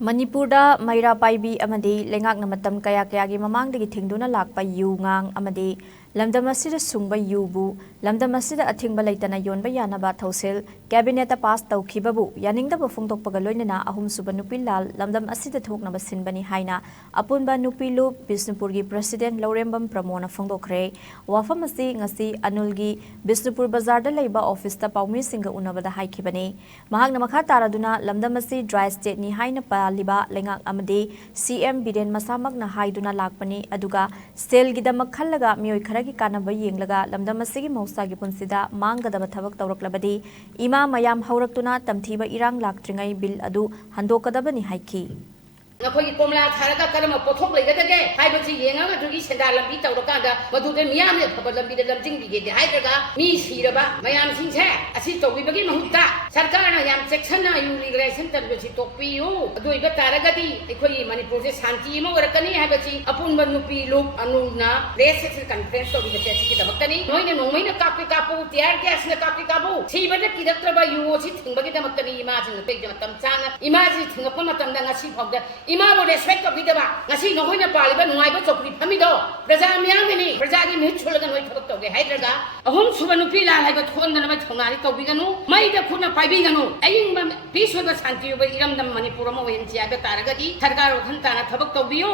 Manipurda Maira Paibi Amadi Leingakna Matam Kaya Kayagi Mamangdagi Thingduna Lakpa Yu Ngang Amadi Lamdam asida sungba yubu lamdam asida athingba leitana yonba yanaba thausil cabinet pass tawkhibabu yaningdaba phongdokpaga loinana Ahumsuba Nupi lal lamdam asida Thoknaba sinbani Haina apunba Nupi lu Bisnupurgi president Laurembam Pramona phongdokre wafam asi ngasi anulgi Bisnupur bazar da leiba office ta paumi singa unabada haikhibani mahakna makha taraduna lamdam asi dry state ni Haina paliba lengak amade CM Biren masamakna haiduna lakpani aduga sel gidamak khallaga mioi khara की कानबा येंगलगा लमदम असगी मौसागी पुंसिदा मांगदब थबक तौरक्लबदी इमा मयाम हौरक्तुना तमथीबा इरांग लाक्त्रिंगै bill अदु हंदोकदबनी हाइखी नखोई कोमला थारगा करम पोथोक लेगदगे हाइबची येंगा दुगी सेंदा लंबी तौरकांदा मधुदे मियाम ने फबल लंबी लमजिंग बिगे दे हाइदगा मी सीरबा मयाम सिंसे असि तौबिबगी महुत्ता सरकारना याम सेक्शनना you regulation तबसी तोपियु अदुइबा तारगदी एखोई Manipur से शांति म वरकनी हाइबची अपुनबा नुपी लोक अनुना रेसेस कॉन्फ्रेंस तौबिबा चेची की दमकतनी नोइने नोंमैना कापी कापु तियार गैसना कापी कापु सीबदा किदत्रबा युओ सी थिंबगी दमकतनी इमाजिन पेज मतम चांगा इमाजि थिंगपन मतमदा ngasi phogda इमाबो रेस्पेक्ट तौबिदबा ngasi नोइना पालिबा नुआइबा चोकरी फमिदो प्रजा मियामनि प्रजागी मित छुलगा नोइ थबक तौगे हाइद्रगा अहुम सुबा नुपी लाल हाइबा थोनदनबा थोनारि तौबिगनु मैदा खुना पाइबिगनु अयिंबा पीस होबा शांति होबा इरमदम मणिपुर म वेन जियाबा तारगदी सरकार वखन ताना थबक तौबियो।